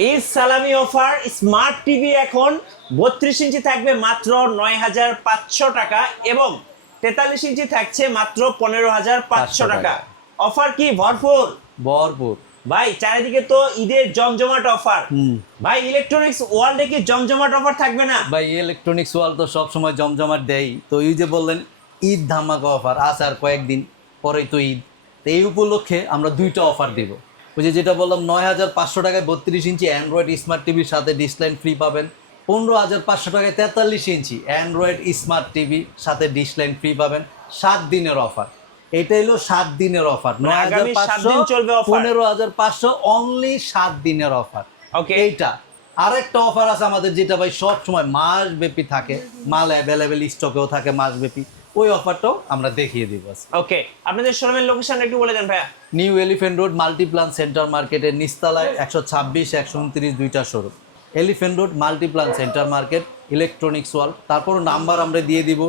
এই সালামি offer smart TV এখন 32 ইঞ্চি থাকবে মাত্র 9,500 টাকা এবং 43 ইঞ্চি থাকছে মাত্র 15,500 টাকা। অফার কি ভরপুর ভরপুর ভাই, চারিদিকে তো ঈদের জমজমাট অফার। ভাই ইলেকট্রনিক্স ওয়ার্ল্ডে কি জমজমাট অফার থাকবে না? ভাই ইলেকট্রনিক্স ওয়ার্ল্ড তো সবসময় জমজমাট দেয়। তো এই যে বললেন ঈদ ধামাকা অফার আছে, আর কয়েকদিন পরেই তো ঈদ। তো এই উপলক্ষে আমরা দুইটা অফার দিব। ওই যে যেটা বললাম 9,500 টাকায় 32 ইঞ্চি অ্যান্ড্রয়েড স্মার্ট টিভির সাথে ডিসলাইন ফ্রি পাবেন। 15,500 টাকায় 43 ইঞ্চি অ্যান্ড্রয়েড স্মার্ট টিভির সাথে ডিসলাইন ফ্রি পাবেন। 7 দিনের অফার, এটা হলো 7 দিনের অফার। 15,500 অনলি 7 দিনের অফার। ওকে, এইটা আরেকটা অফার আছে আমাদের, যেটা ভাই সব সময় মাস ব্যাপী থাকে, মাল অ্যাভেলেবেল স্টকেও থাকে মাস ব্যাপী। ওই অফারটাও আমরা দেখিয়ে দিব। ওকে, আপনাদের শোরুমের লোকেশন একটু বলে দেন ভাইয়া। New elephant road Multiplan centre মার্কেটের নিচতলায় 126, 129 দুইটা showroom. Elephant road Multiplan centre market, electronics world. তারপর নাম্বার আমরা দিয়ে দিব,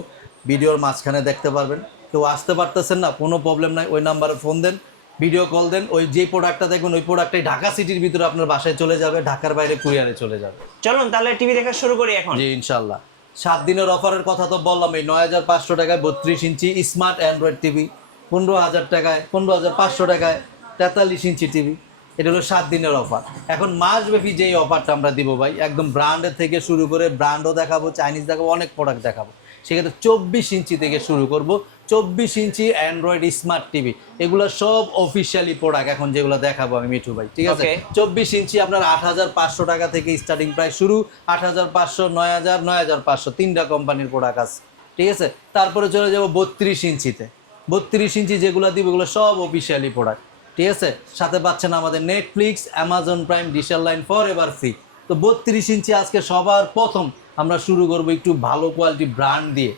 ভিডিওর মাঝখানে দেখতে পারবেন। কেউ আসতে পারতেছেন না, কোনো প্রবলেম নাই, ওই নাম্বারে ফোন দেন, ভিডিও কল দেন। ওই যে প্রোডাক্টটা দেখবেন ওই প্রোডাক্টটাই ঢাকা সিটির ভিতরে আপনার বাসায় চলে যাবে, ঢাকার বাইরে কুরিয়ারে চলে যাবে। চলুন তাহলে টিভি দেখা শুরু করি এখন। জি ইনশাল্লাহ। 7 দিনের অফারের কথা তো বললাম। এই 9,500 টাকায় 32 ইঞ্চি স্মার্ট অ্যান্ড্রয়েড টিভি, 15,000 টাকায় 15,500 টাকায় 43 ইঞ্চি টিভি। এটা হলো 7 দিনের অফার। এখন মাসব্যাপী যেই অফারটা আমরা দিব ভাই, একদম ব্র্যান্ডের থেকে শুরু করে ব্র্যান্ডও দেখাবো, চাইনিজ দেখাবো, অনেক প্রোডাক্ট দেখাবো। সেক্ষেত্রে 24 ইঞ্চি থেকে শুরু করব। 24 ইঞ্চি অ্যান্ড্রয়েড স্মার্ট টিভি, এগুলো সব অফিসিয়ালি প্রোডাক্ট এখন যেগুলো দেখাবো আমি মিঠু ভাই, ঠিক আছে? 24 ইঞ্চি আপনার 8,500 টাকা থেকে স্টার্টিং প্রাইস শুরু। 8,500, 9,000, 9,500 তিনটা কোম্পানির প্রোডাক্ট আছে, ঠিক আছে? তারপরে চলে যাবো 32 ইঞ্চিতে। 32 ইঞ্চি যেগুলো দিব এগুলো সব অফিসিয়ালি প্রোডাক্ট, ঠিক আছে? সাথে পাচ্ছেন আমাদের নেটফ্লিক্স, অ্যামাজন প্রাইম, ডিশেল লাইন ফর এভার ফ্রি। তো 32 ইঞ্চি আজকে সবার প্রথম আমরা শুরু করব একটু ভালো কোয়ালিটি ব্র্যান্ড দিয়ে।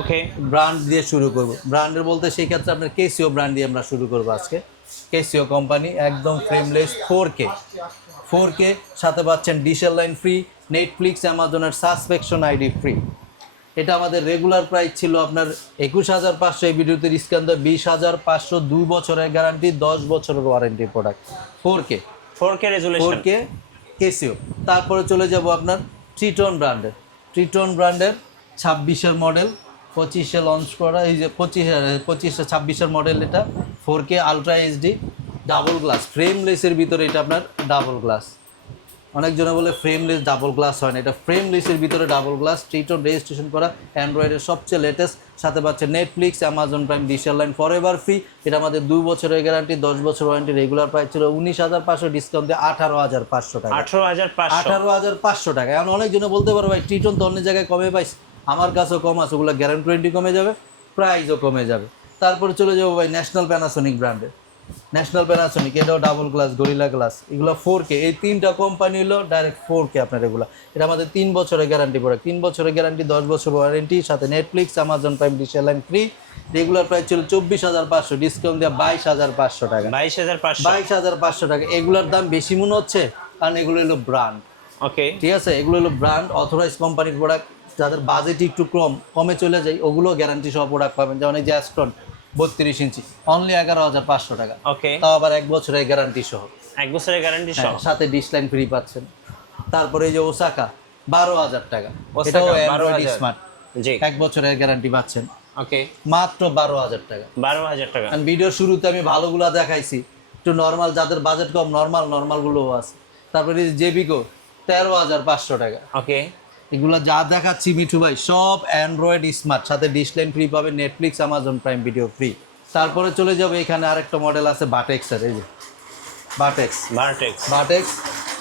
ওকে, ব্র্যান্ড দিয়ে শুরু করব। ব্র্যান্ডের বলতে সেই ক্ষেত্রে আপনার কেসিও ব্র্যান্ড দিয়ে আমরা শুরু করব আজকে। কেসিও কোম্পানি, একদম ফ্রেমলেস 4K সাথে পাচ্ছেন ডিশেল লাইন ফ্রি, নেটফ্লিক্স, অ্যামাজনের সাবস্ক্রিপশন আইডি ফ্রি। এটা আমাদের রেগুলার প্রাইস ছিল আপনার 21,500। এই ভিডিওতে ডিসকাউন্ট 20,500, 2 বছরের গ্যারান্টি, 10 বছরের warranty product. 4K resolution, 4K Casio. তারপরে চলে যাব আপনার ট্রিটন ব্র্যান্ডের। 26-এর মডেল, 25-এ লঞ্চ করা, এই যে 26-26-এর মডেল। এটা 4K ultra HD double glass, ফ্রেমলেসের ভিতরে। এটা আপনার ডাবল গ্লাস। অনেকজনে বলে ফ্রেমলেস ডাবল গ্লাস হয় না, এটা ফ্রেমলেসের ভিতরে ডাবল গ্লাস। ট্রিটন রেজিস্ট্রেশন করা, অ্যান্ড্রয়েডের সবচেয়ে লেটেস্ট। সাথে পাচ্ছে নেটফ্লিক্স, অ্যামাজন প্রাইম, ডিশেল লাইন ফর এভার ফ্রি। এটা আমাদের 2 বছরের গ্যারান্টি, 10 বছর ওয়ারেন্টি। রেগুলার প্রাইস ছিল 19,500, ডিসকাউন্ট দিয়ে 18,500 টাকা। 18,500 টাকা। এখন অনেকজনে বলতে পারো ভাই ট্রিটন তো অন্য জায়গায় কমে পাইছে, আমার কাছেও কম আছে, ওগুলো গ্যারান্টি ওয়ারেন্টি কমে যাবে, প্রাইসও কমে যাবে। তারপরে চলে যাবো ভাই ন্যাশনাল প্যানাসোনিক ব্র্যান্ডের। ন্যাশনাল প্যানাসোনিক, এটাও ডাবল গ্লাস, গরিলা গ্লাস, এগুলো 4K। এই তিনটা কোম্পানি হলো ডাইরেক্ট 4K আপনার এগুলো। এটা আমাদের 3 বছরের গ্যারান্টি প্রোডাক্ট, 3 বছরের গ্যারান্টি, 10 বছর ওয়ারেন্টি। সাথে নেটফ্লিক্স, অ্যামাজন প্রাইম, ডিশেল লাইন ফ্রি। রেগুলার প্রাইস ছিল 24,500, ডিসকাউন্ট দিয়ে 22,500 টাকা। 22,500 টাকা। এগুলোর দাম বেশি মনে হচ্ছে কারণ এগুলো হলো ব্র্যান্ড, ওকে, ঠিক আছে? এগুলো হলো ব্র্যান্ড অথরাইজ কোম্পানির প্রোডাক্ট। যাদের বাজেট একটু কমে চলে যায় ওগুলো গ্যারান্টি সহ প্রোডাক্ট পাবেন। যেমন এই যে অ্যাস্ট্রন 32 ইঞ্চি, অনলি 11,500 টাকা। ওকে, তাও আবার 1 বছরের গ্যারান্টি সহ, 1 বছরের গ্যারান্টি সহ, সাথে ডিসলাইন ফ্রি পাচ্ছেন। তারপরে এই যে ওসাকা 12,000 টাকা, এটাও অ্যান্ড্রয়েড স্মার্ট, জি, 1 বছরের গ্যারান্টি পাচ্ছেন। ওকে, মাত্র 12,000 টাকা। 12,000 টাকা। কারণ ভিডিওর শুরুতে আমি ভালোগুলো দেখাইছি, একটু নর্মাল যাদের বাজেট কম নর্মালগুলোও আছে। তারপরে এই যে জেবিকো 13,500 টাকা। ওকে, এগুলো যা দেখাচ্ছি মিঠু ভাই সব অ্যান্ড্রয়েড স্মার্ট, সাথে ডিসলাইন ফ্রি পাবে, Netflix, Amazon Prime video free. তারপরে চলে যাবে এখানে আরেকটা মডেল আছে বাটেক্সের, এই যে বাটেক্স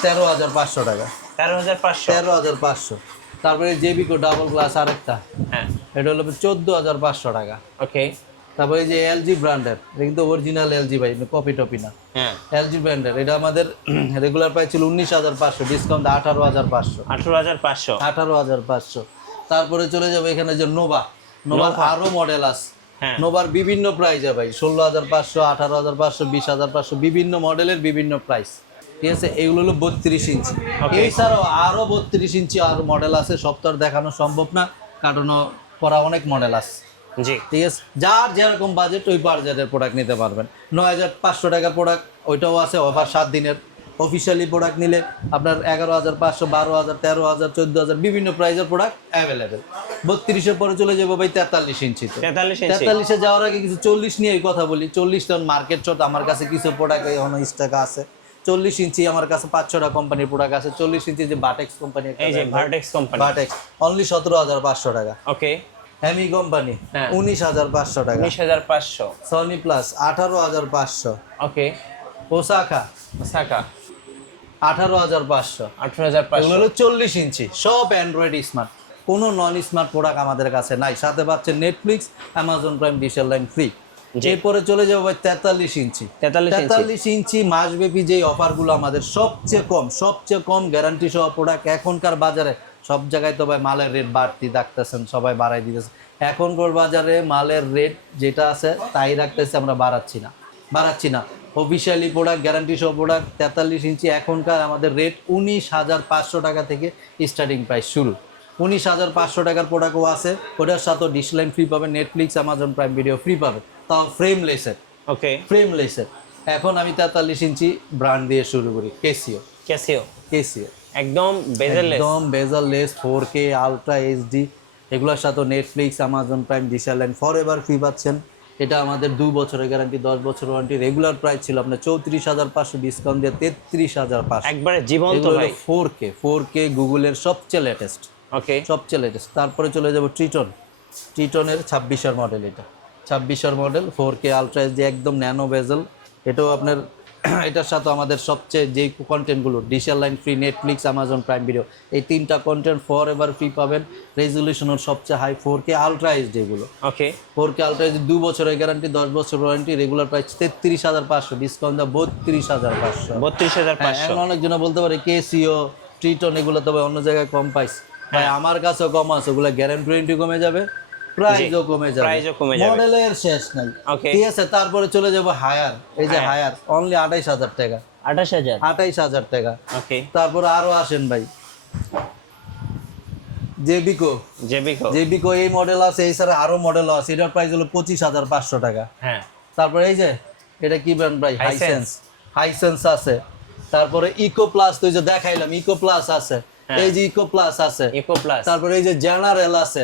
13,500 টাকা। 13,500। তারপরে জেবিকো ডাবল গ্লাস আরেকটা, হ্যাঁ, এটা হলো 14,500 টাকা। ওকে, তারপরে যে এলজি ব্র্যান্ডের, এটা কিন্তু অরিজিনাল এলজি ভাই, কপি টপি না, হ্যাঁ, এলজি ব্র্যান্ডের। এটা আমাদের রেগুলার প্রাইস ছিল 19,500, ডিসকাউন্ট 18,500। 18,500। তারপরে চলে যাবে এখানে যে নোভার আরো মডেল আছে। হ্যাঁ, নোভার বিভিন্ন প্রাইসে ভাই, 16,500, 18,500, 20,500, বিভিন্ন মডেলের বিভিন্ন প্রাইস, ঠিক আছে? এগুলো হলো 32 ইঞ্চি। এছাড়াও আরো 32 ইঞ্চি আরো মডেল আছে, সব তো আর দেখানো সম্ভব না, কারণ করা অনেক মডেল আছে, জি, ঠিক আছে? যার যেরকম বাজেট ওই বাজেটের প্রোডাক্ট নিতে পারবেন। 9,500 টাকার প্রোডাক্ট ওইটাও আছে, অফার 7 দিনের। অফিসিয়ালি প্রোডাক্ট নিলে আপনার 11,500, 12,000, 13,000, 14,000 বিভিন্ন প্রাইজের প্রোডাক্ট অ্যাভেলেবেল। 32-এর পরে চলে যাবো ভাই 43 ইঞ্চিতে। 43 ইঞ্চি। 43-এ যাওয়ার আগে কিছু 40 নিয়ে কথা বলি। 40 টন মার্কেট শর্ট আমার কাছে কিছু প্রোডাক্ট এখন স্টক আছে। 40 ইঞ্চি আমার কাছে 5-6টা কোম্পানির প্রোডাক্ট আছে। 40 ইঞ্চি যে বাটেক্স কোম্পানি, এই যে ভার্টেক্স কোম্পানি, বাটেক্স অনলি 17,500 টাকা। ওকে। হেমি কোম্পানি 19,500 টাকা। 19,500। Sony plus 18,500। Okay. Osaka Osaka 18,500। 18,500। এগুলো হলো 40 ইঞ্চি, সব অ্যান্ড্রয়েড স্মার্ট, কোনো নন স্মার্ট প্রোডাক্ট আমাদের কাছে নাই। সাথে পাচ্ছেন নেটফ্লিক্স, অ্যামাজন প্রাইম, ডিশেল লাইন ফ্রি। এরপরে চলে যাবো ভাই 43 ইঞ্চি। 43 ইঞ্চি মাসব্যাপী যে অফারগুলো আমাদের সবচেয়ে কম গ্যারান্টি সহ প্রোডাক্ট এখনকার বাজারে। সব জায়গায় তো ভাই মালের রেট বাড়তি রাখতেছেন, সবাই বাড়াই দিতেছে। এখনকার বাজারে মালের রেট যেটা আছে তাই রাখতেছে, আমরা বাড়াচ্ছি না। অফিসিয়ালি প্রোডাক্ট, গ্যারান্টি সহ প্রোডাক্ট 43 ইঞ্চি এখনকার আমাদের রেট 19,500 টাকা থেকে স্টার্টিং প্রাইস শুরু। 19,500 টাকার প্রোডাক্টও আছে, ওটার সাথে ডিশ লাইন ফ্রি পাবে, Netflix, Amazon Prime video free পাবে, তাও ফ্রেমলেসের। ওকে। ফ্রেমলেসের। এখন আমি 43 ইঞ্চি ব্র্যান্ড দিয়ে শুরু করি, ক্যাসিও। একদম বেজারলেস 4K আলট্রা এইচডি, এগুলোর সাথে নেটফ্লিক্স, অ্যামাজন প্রাইম, ডিশেল লাইন ফরএভার ফ্রি পাচ্ছেন। এটা আমাদের 2 বছরের গ্যারান্টি, 10 বছর ওয়ারেন্টি। রেগুলার প্রাইস ছিল আপনার 34,500, ডিসকাউন্ট দিয়ে 33,500। একবারে জীবন্ত ভাই। 4K গুগলের সবচেয়ে লেটেস্ট। ওকে। তারপরে চলে যাব ট্রিটনের 26-এর মডেল। এটা 26-এর মডেল 4K আলট্রা এইচডি, একদম ন্যানো বেজেল। এটাও আপনার এটার সাথে আমাদের সবচেয়ে যে কন্টেন্টগুলো ডিশেল line free, Netflix, Amazon Prime Video, এই 3টা কন্টেন্ট ফরএভার ফ্রি পাবেন। রেজলিউশন সবচেয়ে হাই 4K আলট্রা এইচডি এগুলো। ওকে। 4K আলট্রা এইচডি 2 বছরের গ্যারান্টি, 10 বছর ওয়ারেন্টি। রেগুলার প্রাইস 33,500, ডিসকাউন্ট দেওয়া 32,500। 32,500। এখন অনেকজনে বলতে পারে কেসিও, ট্রিটন এগুলো তবে অন্য জায়গায় কম পাইস। ভাই আমার কাছেও কম আছে, ওগুলো গ্যারান্টি কমে যাবে, প্রাইসও কমে যাবে, মডেলের শেষ নাই। ঠিক আছে। তারপরে চলে যাব হায়ার। এই যে হায়ার অনলি 28,000 টাকা। 28,000 টাকা। ওকে। তারপরে আরো আসেন ভাই, জেবিকো এই মডেল আছে, এই ছাড়া আরো মডেল আছে। এটার প্রাইস হলো 25,500 টাকা। হ্যাঁ। তারপরে এই যে এটা কি ব্র্যান্ড ভাই? হাইসেন্স আছে। তারপরে ইকো প্লাস, তো এই যে দেখাইলাম ইকো প্লাস আছে, এই যে ইকো প্লাস আছে। তারপরে এই যে জেনারেল আছে।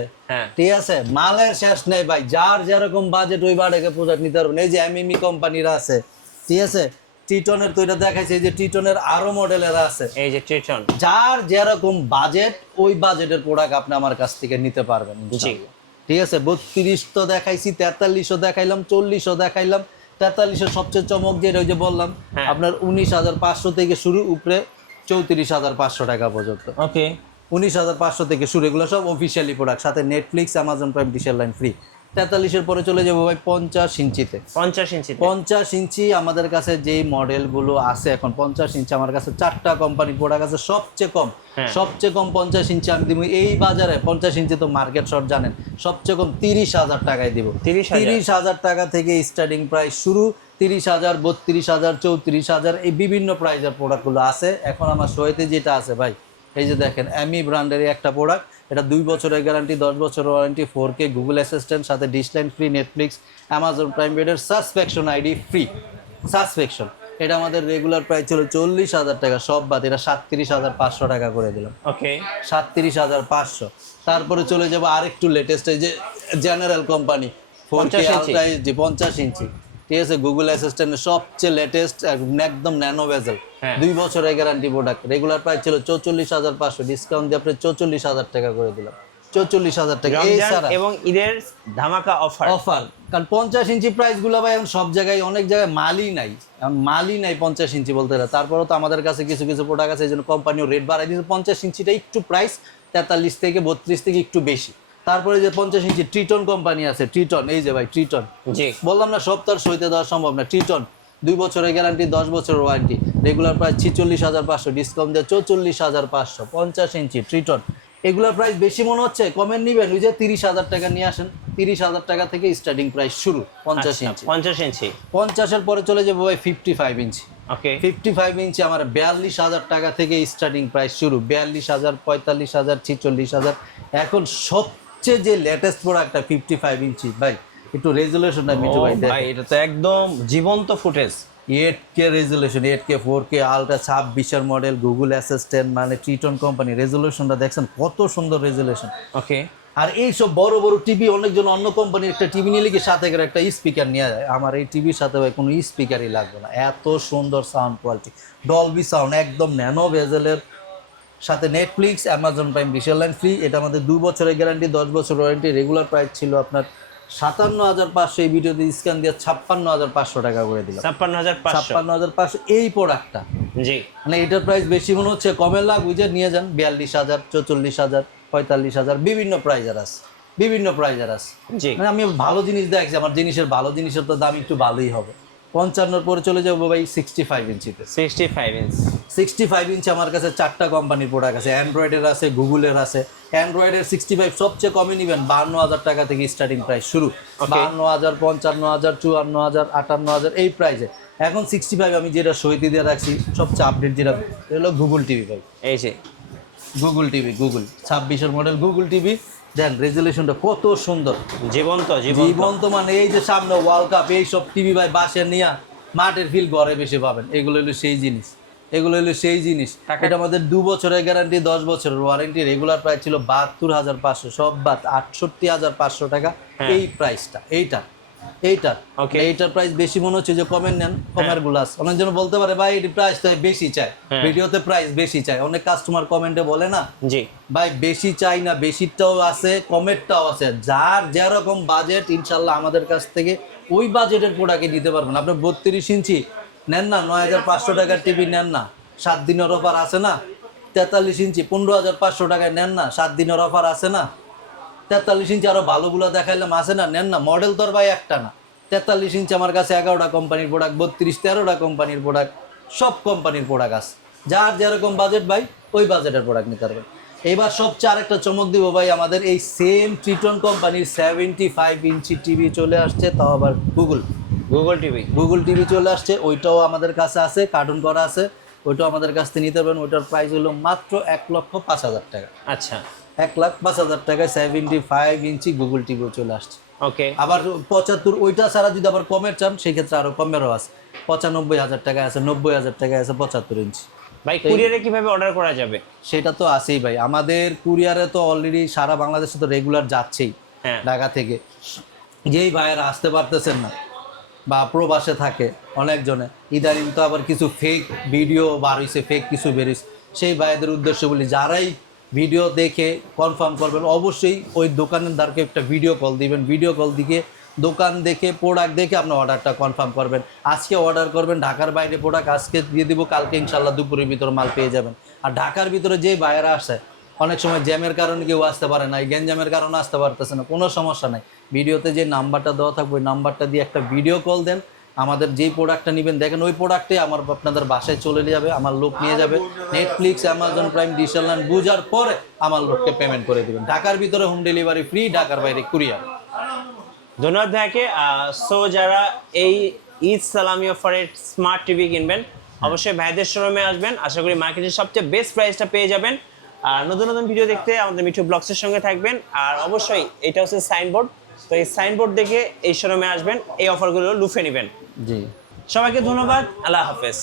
ঠিক আছে। মালের শেষ নেই ভাই, যার যেরকম বাজেট ওই বাজেটে প্রোডাক্ট নিতে পারবেন। এই যে এমএমই কোম্পানির আছে। ঠিক আছে। ট্রিটনের তো এটা দেখাইছে, এই যে ট্রিটনের আরো মডেলের আছে। এই যে ট্রিটন, যার যেরকম বাজেট ওই বাজেটের প্রোডাক্ট আপনি আমার কাছ থেকে নিতে পারবেন। ঠিক আছে। 32 তো দেখাইছি, 43ও দেখাইলাম, 40ও দেখাইলাম। 43-এর সবচেয়ে চমক যেটা ওই যে বললাম আপনার 19,500 থেকে শুরু, উপরে 34,500 টাকা পর্যন্ত। ওকে। 19,500 থেকে শুরু, এগুলো সব অফিসিয়ালি প্রোডাক্ট, সাথে নেটফ্লিক্স, অ্যামাজন প্রাইম, ডিশেল লাইন ফ্রি। 43-এর পরে চলে যাবো ভাই 50 ইঞ্চিতে। 50 ইঞ্চি আমাদের কাছে যেই মডেলগুলো আছে এখন, 50 ইঞ্চি আমার কাছে 4টা কোম্পানি প্রোডাক্ট আছে। সবচেয়ে কম 50 ইঞ্চি আমি দিব এই বাজারে। 50 ইঞ্চি তো মার্কেট শর্ট জানেন, সবচেয়ে কম 30,000 টাকায় দিব। 30,000 টাকা থেকে স্টার্টিং প্রাইস শুরু। 30,000, 32,000, 34,000 এই বিভিন্ন প্রাইজের প্রোডাক্টগুলো আছে। এখন আমার শোয়েতে যেটা আছে ভাই, এই যে দেখেন এমি ব্র্যান্ডের একটা প্রোডাক্ট, এটা 2 বছরের গ্যারান্টি, 10 বছর ওয়ারেন্টি, 4K গুগল অ্যাসিস্ট্যান্ট, সাথে dish line free, Netflix, Amazon prime ভিডিওর সাবস্ক্রিপশন আইডি ফ্রি। এটা আমাদের রেগুলার প্রাইস ছিল 40,000 টাকা, সব বাদ। এটা 37,500 টাকা করে দিলাম। ওকে। 37,500। তারপরে চলে যাব আরেকটু লেটেস্ট, এই যে general company 4K ultra HD 50 ইঞ্চি। ঠিক আছে। গুগল অ্যাসিস্ট্যান্টের সবচেয়ে লেটেস্ট, একদম ন্যানো বেজেল, 2 বছরের গ্যারান্টি প্রোডাক্ট। রেগুলার প্রাইস ছিল 44,500, ডিসকাউন্ট দিয়ে আপনি 44,000 টাকা করে দিলাম। 44,000 টাকা। এবং ঈদের ধামাকা অফার। কারণ 50 ইঞ্চি প্রাইসগুলো ভাই এখন সব জায়গায়, অনেক জায়গায় মালই নাই, 50 ইঞ্চি বলতে গেলে। তারপরেও তো আমাদের কাছে কিছু প্রোডাক্ট আছে, এই জন্য কোম্পানিও রেট বাড়াই দিয়েছে। 50 ইঞ্চিটা একটু প্রাইস 43 থেকে 32 থেকে একটু বেশি। তারপরে যে 50 ইঞ্চি ট্রিটন কোম্পানি আছে, ট্রিটন, এই যে ভাই ট্রিটন, বললাম না সব তার সইতে দেওয়া সম্ভব না। ট্রিটন 2 বছরের গ্যারান্টি, 10 বছর ওয়ারেন্টি। রেগুলার প্রাইস 46,500, ডিসকাউন্ট দিয়ে 44,500। 50 ইঞ্চি ট্রিটন, এগুলোর প্রাইস বেশি মনে হচ্ছে, কমেন্ট নিবেন। ওই যে 30,000 টাকা নিয়ে আসেন, 30,000 টাকা থেকে স্টার্টিং প্রাইস শুরু। 50 ইঞ্চি। 50-এর পরে চলে যাবো ভাই 55 ইঞ্চি। 55 ইঞ্চি আমার 42,000 টাকা থেকে স্টার্টিং প্রাইস শুরু। 42,000, 45,000, 46,000। এখন সবচেয়ে যে লেটেস্ট প্রোডাক্টটা 55 ইঞ্চি ভাই, একটু রেজুলেশনটা মিটু ভাই এটা তো একদম জীবন্ত footage. 8K resolution, 8K 4K ultra 26-এর মডেল, গুগল অ্যাসিস্ট্যান্ট, মানে ট্রিটন কোম্পানি রেজুলেশনটা দেখছেন কত সুন্দর রেজুলেশন। ওকে, আর এইসব বড় বড় টিভি অনেকজন অন্য কোম্পানির একটা টিভি নিলে কি সাথে করে একটা স্পিকার নিয়ে যায়, আমার এই টিভির সাথে ভাই কোনো স্পিকারই লাগবে না, এত সুন্দর সাউন্ড কোয়ালিটি, ডলবি সাউন্ড, একদম ন্যানো ভেজেলের সাথে Netflix, Amazon prime digital line free. এটা আমাদের 2 বছরের গ্যারান্টি, 10 বছর ওয়ারেন্টি। রেগুলার প্রাইস ছিল আপনার 57,500, এই ভিডিওতে স্ক্যান দিয়ে 56,500 টাকা করে দিলাম। 56,500। 56,500 এই প্রোডাক্টটা, জি, মানে এটার প্রাইস বেশি মনে হচ্ছে, কমের লাভ বুঝে নিয়ে যান। 42,000, 44,000, 45,000, বিভিন্ন প্রাইজার আছে, বিভিন্ন প্রাইজার আছে। জি, মানে আমি ভালো জিনিস দেখছি, আমার জিনিসের ভালো জিনিসের তো দাম একটু ভালোই হবে। 55 পরে চলে যাবো ভাই 65 ইঞ্চিতে। 65 ইঞ্চ। 65 ইঞ্চি আমার কাছে 4টা কোম্পানির প্রোডাক্ট আছে, অ্যান্ড্রয়েডের আছে, গুগলের আছে। অ্যান্ড্রয়েডের 65 সবচেয়ে কমে নেবেন 52,000 টাকা থেকে স্টার্টিং প্রাইস শুরু, 52,000, 55,000, 54,000, 58,000 এই প্রাইসে। এখন 65 আমি যেটা সহিতি দিয়ে রাখছি সবচেয়ে আপডেট যেটা হলো গুগল টিভি ভাই, এই যে গুগল টিভি, গুগল 26-এর মডেল গুগল টিভি। দেন রেজুলেশনটা কত সুন্দর, জীবন্ত জীবন্ত, মানে এই যে সামনে ওয়ার্ল্ড কাপ, এইসব টিভি ভাই বাসে নিয়ে মাঠের ফিল ঘরে বেশি পাবেন, এগুলো হলো সেই জিনিস, এগুলো হলো সেই জিনিস। এটা আমাদের 2 বছরের গ্যারান্টি, 10 বছরের ওয়ারেন্টি। রেগুলার প্রাইস ছিল 72,500, সব বাদ 68,500 টাকা এই প্রাইসটা। এইটার এইটার প্রাইস বেশি মনে হচ্ছে যে কমের নেন, কমের গ্লাস অনেকজন বলতে পারে ভাই এটি প্রাইস তো বেশি চায়, ভিডিওতে প্রাইস বেশি চায়, অনেক কাস্টমার কমেন্টে বলে না। জি ভাই বেশি চাই না, বেশিটাও আছে, কমেরটাও আছে, যার যেরকম বাজেট ইনশাল্লাহ আমাদের কাছ থেকে ওই বাজেটের প্রোডাক্টই নিতে পারবেন। আপনি 32 ইঞ্চি নেন না, 9,500 টাকার টিভি নেন না, 7 দিনের অফার আছে না। 43 ইঞ্চি 15,500 টাকায় নেন না, 7 দিনের অফার আছে না। 43 ইঞ্চি আরো ভালোগুলো দেখাইলাম আছে না, নেন না। মডেল তোর ভাই একটা না, 43 ইঞ্চি আমার কাছে 11টা কোম্পানির প্রোডাক্ট, 32, 13টা কোম্পানির প্রোডাক্ট, সব কোম্পানির প্রোডাক্ট আছে। যার যেরকম বাজেট ভাই ওই বাজেটের প্রোডাক্ট নিতে পারবেন। এবার সবচেয়ে আরেকটা চমক দিব ভাই, আমাদের এই সেম ট্রিটন কোম্পানির 75 ইঞ্চি টিভি চলে আসছে, তাও আবার গুগল টিভি চলে আসছে, ওইটাও আমাদের কাছে আছে, কার্টুন করা আছে, ওইটাও আমাদের কাছ থেকে নিতে পারবেন। ওইটার প্রাইস হলো মাত্র 1,05,000 টাকা। আচ্ছা, 1,05,000 টাকায় 75 ইঞ্চি গুগল টিভিও চলে আসছে। ওকে, আবার 75 ওইটা ছাড়া যদি আবার কমের চান সেই ক্ষেত্রে আরো কমেরও আছে, 95,000 টাকায় আছে, 90,000 টাকায় আছে 75 ইঞ্চি। ভাই কুরিয়ারে কিভাবে অর্ডার করা যাবে? সেটা তো আছেই ভাই, আমাদের কুরিয়ারে তো অলরেডি সারা বাংলাদেশে তো রেগুলার যাচ্ছেই। হ্যাঁ, ঢাকা থেকে যেই ভাইয়েরা আসতে পারতেছেন না বা প্রবাসে থাকে অনেকজনে, ইদানিং তো আবার কিছু ফেক ভিডিও বার হয়েছে, ফেক কিছু বেরিয়েছে, সেই ভাইদের উদ্দেশ্যে বলি যারাই ভিডিও দেখে কনফার্ম করবেন অবশ্যই ওই দোকানদারকে একটা ভিডিও কল দিবেন, ভিডিও কল দিয়ে দোকান দেখে প্রোডাক্ট দেখে আপনার অর্ডারটা কনফার্ম করবেন। আজকে অর্ডার করবেন, ঢাকার বাইরে প্রোডাক্ট আজকে দিয়ে দিব, কালকে ইনশাল্লাহ দুপুরের ভিতরে মাল পেয়ে যাবেন। আর ঢাকার ভিতরে যে বাইরে আসে অনেক সময় জ্যামের কারণে কেউ আসতে পারে না, গ্যাঞ্জামের কারণে আসতে পারতেছে না, কোনো সমস্যা নাই, ভিডিওতে যে নাম্বারটা দেওয়া থাকবে ওই নাম্বারটা দিয়ে একটা ভিডিও কল দেন, আমাদের যেই প্রোডাক্টটা নেবেন দেখেন ওই প্রোডাক্টে আমার আপনাদের বাসায় চলে যাবে, আমার লোক নিয়ে যাবে, Netflix, Amazon prime, digital line বুঝার পরে আমার লোককে পেমেন্ট করে দেবেন। ঢাকার ভিতরে হোম ডেলিভারি ফ্রি, ঢাকার বাইরে কুরিয়ার। ধন্যবাদ ভাইকে। সো যারা এই ঈদ সালামি অফারে স্মার্ট টিভি কিনবেন অবশ্যই ভাইদের শোরুমে আসবেন, আশা করি মার্কেটের সবচেয়ে বেস্ট প্রাইসটা পেয়ে যাবেন। আর নতুন নতুন ভিডিও দেখতে আমাদের মিঠু ব্লগসের সঙ্গে থাকবেন। আর অবশ্যই এটা হচ্ছে সাইনবোর্ড, তো এই সাইনবোর্ড দেখে এই শোরুমে আসবেন, এই অফারগুলো লুফে নেবেন। জি, সবাইকে ধন্যবাদ, আল্লাহ হাফেজ।